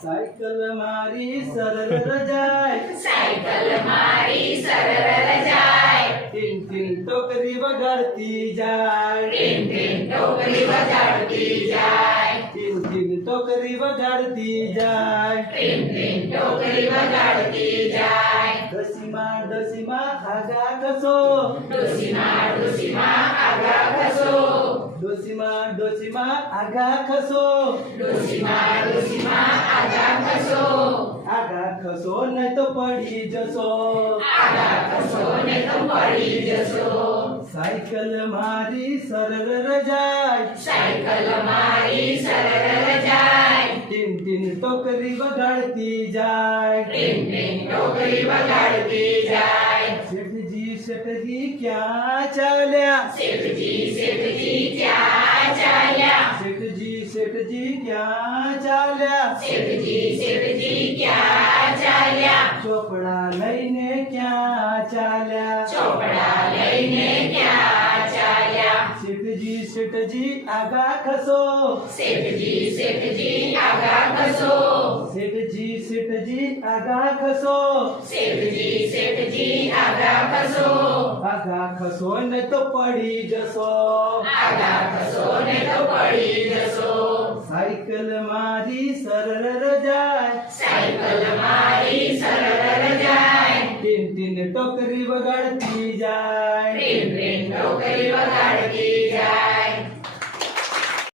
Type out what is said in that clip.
Cycle મારી સરળ જાય, સાયકલ મારી સરળ જાય, ટીન ટીન ટોકરી વગાડતી જાય, ટીન ટીન ટોકરી વગાડતી જાય, ટીન ટીન ટોકરી વગાડતી જાય, ટીન ટીન ટોકરી વગાડતી જાય. ડોશીમાં ડોશીમાં આગા ખસો, ડોશીમાં ડોશીમાં આગા ખસો, ડોશીમાં ડોશીમાં આગા ખસો, ડોશીમાં ડોશીમાં આગા ખસો, આગા ખસો નહીં તો પડી જશો, આગા ખસો ને તો પડી જશો. સાયકલ મારી સરળ જાય, સાયકલ મારી સરળ જાય, ટીન ટીન ટોકરી વગાડતી જાય, ટીન ટીન ટોકરી વગાડતી જાય. શેઠજી શેઠજી ક્યાં ચાલ્યા, શેઠજી શેઠજી ક્યાં ચાલ્યા, શેઠજી શેઠજી ક્યાં ચાલ્યા, શેઠજી શેઠજી ક્યાં ચાલ્યા, ચોપડા લઈને ક્યાં ચાલ્યા, ચોપડા લઈને ક્યાં ચાલ્યા. શેઠજી શેઠજી આગા ખસો, શેઠજી શેઠજી આગા ખસો, શેઠજી શેઠજી આગા ખસો, શેઠજી શેઠજી આગા ખસો, આગા ખસો ને તો પડી જશો, આગા ખસો ને તો પડી જશો. સાયકલ મારી સરળ જાય, સાયકલ મારી સરળ જાય, ટીન ટીન ટોકરી વગાડ